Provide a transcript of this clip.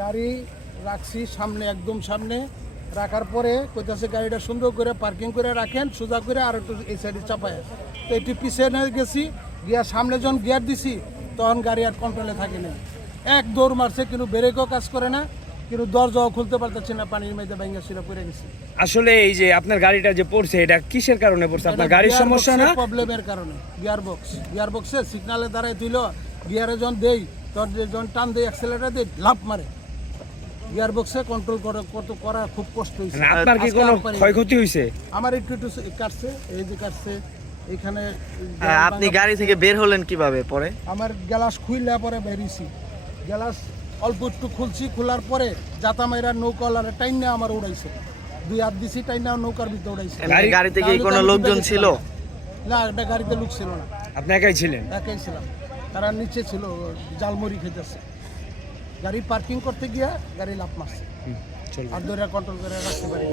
গাড়ি রাখছি সামনে, একদম সামনে রাখার পরে কইতাছে গাড়িটা সুন্দর করে পার্কিং করে রাখেন, সোজা করে আর একটু এই সাইডে চাপায়। তো একটু পিছনে গেছি, গিয়া সামনে যখন গিয়ার দিছি তখন গাড়ি আর কন্ট্রোলে থাকে না, এক দৌড় মারছে, কিন্তু ব্রেকও কাজ করে না, কিন্তু দরজাও খুলতে পারতেছি না, পানির মধ্যে ভেঙে ছিল পড়ে গেছি। আসলে এই যে আপনার গাড়িটা যে পড়ছে, এটা কিসের কারণে পড়ছে? আপনার গাড়ির সমস্যা না? প্রবলেমের কারণে গিয়ার বক্সে সিগনালে দাঁড়ায় তুইল, গিয়ারে যখন দেই তখন যখন টান দেই, অ্যাক্সেলেটার দেই, লাফ মারে। গিয়ার বক্সে কন্ট্রোল করা খুব কষ্ট হয়েছে। মানে আপনার কি কোনো ক্ষয়ক্ষতি হয়েছে? আমার একটু কাটছে, এই যে কাটছে এখানে। আপনি গাড়ি থেকে বের হলেন কিভাবে পরে? আমার গ্লাস খুইলা পরে বেরিয়েছি, গ্লাস অল্প একটু খুলছি, খোলার পরে জাতা মাইরা নৌকাওয়ালারে টাইনা আমার উড়াইছে, 2 হাত দিছি, টাইনা নৌকার ভিতরে উড়াইছে। গাড়িতে কি কোনো লোকজন ছিল? না, একটা গাড়িতে লোক ছিল না, আপনি একাই ছিলেন? একাই ছিলাম। তারা নিচে ছিল, জালমুড়ি খেতেছে। গাড়ি পার্কিং করতে গিয়া গাড়ি লাফ মারছে, আর ধরে কন্ট্রোল করে রাখতে পারি।